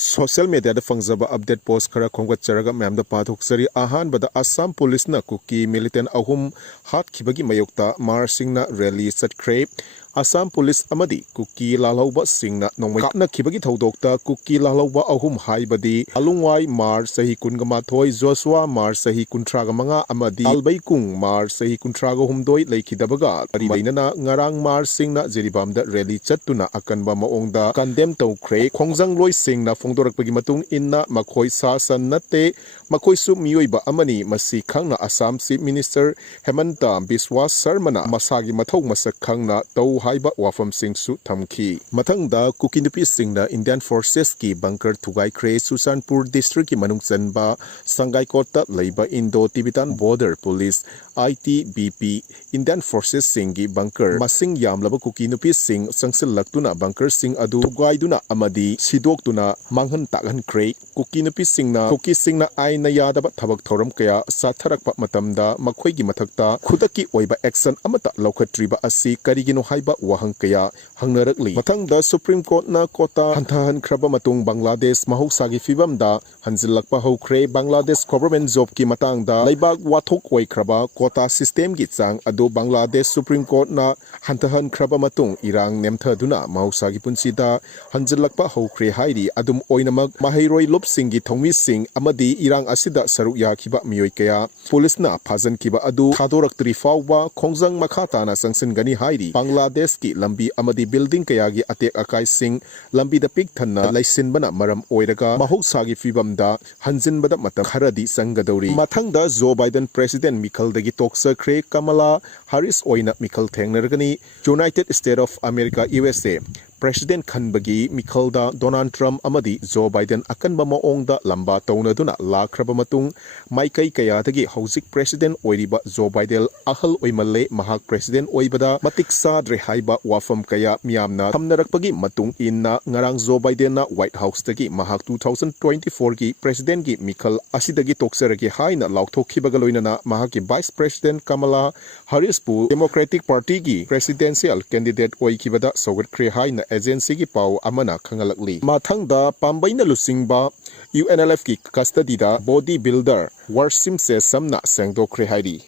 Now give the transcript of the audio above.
social media da fangjaba update post khara khonggatcharaga mayamda pathokchari ahanbada Assam police na Kuki militant ahum hatkhibagi mayokta marsingna rally chtkhre Assam police amadi Kuki lalauba singna nongmai kapna khibagi thodokta Kuki lalauba ahum haibadi alungwai mar sahi kungama thoi Joshua mar sahi kuntraga manga amadi albai kung mar sahi kuntraga humdoi laikhidabaga aribainana ngarang mar singna jeribamda rally chattuna akanba maongda condemn tawkhre khongjang loi singna phongdorakpagi matung inna makhoi sasan natte makhoi su miyoiba amani masi khangna Assam Chief Minister Hemanta Biswa Sarmana masagi mathau masak khangna tau haiba wafam sing su thamki matangda Kuki nupi singna Indian Forces ki bunker thugai khre Susanpur district ki manung chanba sangai kota leiba Indo-Tibetan Border Police ITBP Indian Forces singi bunker masing yamlaba Kuki nupi sing sangsil laktuna bunker sing adu thugaiduna amadi sidoktuna manghan takhan khre Kuki nupi singna Kuki singna aina yadaba thabak thoram kaya satharakpa matamda makhoigi mathakta khudaki oiba action amata laukhatriba asi karigino haiba wahang kaya hangnarakli mathangda Supreme Court na kota hantahan khraba matung Bangladesh mahoksagi fibamda hanjillakpa hokre Bangladesh government job ki matangda leibak wathok oikraba kota system gi chang adu Bangladesh Supreme Court na hantahan khraba matung irang nemthaduna mahoksagi punsida hanjillakpa hokre hairi adum oinamak mahairoi lopsingi thongmi sing amadi irang asida saruk yakhiba miyoi kaya police na phajan kiba adu thadoraktri fawba khongjang makhata na sangsin gani hairi Bangladesh ki lambi amadi building kaya gi atek akai sing lambi da pik thanna laisin bana maram oiraga mahoksagi fibamda hanjinbada matam kharadi sangadori mathangda Joe Biden president mikhal dagi toksa khre Kamala Harris oina mikhal thengnargani United States of America USA President Khanbagi Mikhalda Donald Trump amadi Joe Biden akanba maongda lamba taunaduna lakraba matung maikai kayadagi hojik president oiriba Joe Biden ahal oimalle mahak president oibada matik sadre haiba wafam kaya miyamna thamnarakpagi matung inna ngarang Joe Biden na White House dagi mahak 2024 gi president gi Mikhal asidagi toksaragi haina laukthokhibaga loinana mahaki vice president Kamala Harris pu Democratic Party gi presidential candidate oikibada sogatkhre haina agency ki pau amana khangalakli mathangda pambaina lusingba UNLF ki custody da body builder Warsim se samna sengdokre hairi